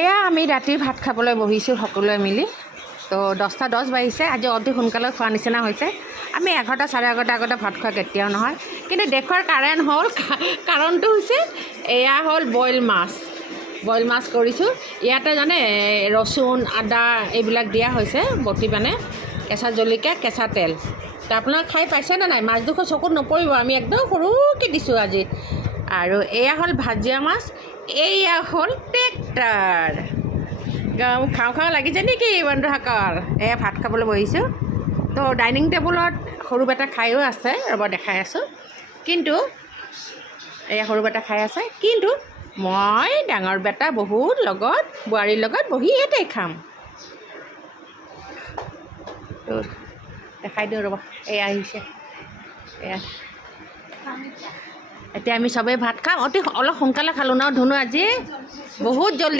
এয়া আমি ৰাতি ভাত খাবলৈ বহিছোঁ সকলোৱে মিলি। তো 10:10 বাজিছে। আজি অতি সোনকালে খোৱা নিচিনা হৈছে। আমি 11টা 11:30 আগতে ভাত খোৱা কেতিয়াও নহয়, কিন্তু দেখুৱাৰ কাৰণটো হৈছে এয়া হ'ল বইল মাছ কৰিছোঁ। ইয়াতে জানে ৰচুন আদা এইবিলাক দিয়া হৈছে বটি মানে, কেঁচা জলকীয়া কেঁচা তেল। তো আপোনালোকে খাই পাইছেনে নাই? মাছডোখৰ চকুত নপৰিব, আমি একদম সৰুকৈ দিছোঁ আজি। আৰু এয়া হ'ল ভাজিয়া মাছ, এয়া হ'ল ট্ৰেক্টৰ। খাওঁ লাগিছে নেকি বন্ধুসকল? এয়া ভাত খাবলৈ বহিছোঁ। তো ডাইনিং টেবুলত সৰু বেটা খায়ো আছে, ৰ'ব দেখাই আছোঁ। কিন্তু এয়া সৰু বেটা খাই আছে, কিন্তু মই ডাঙৰ বেটা বহুত লগত বোৱাৰীৰ লগত বহি ইয়াতে খাম। তো দেখাই দিওঁ ৰ'ব, এয়া আহিছে। এয়া এতিয়া আমি চবেই ভাত খাম। অলপ সোনকালে খালোঁ ন ধুনু, আজি বহুত জল্দি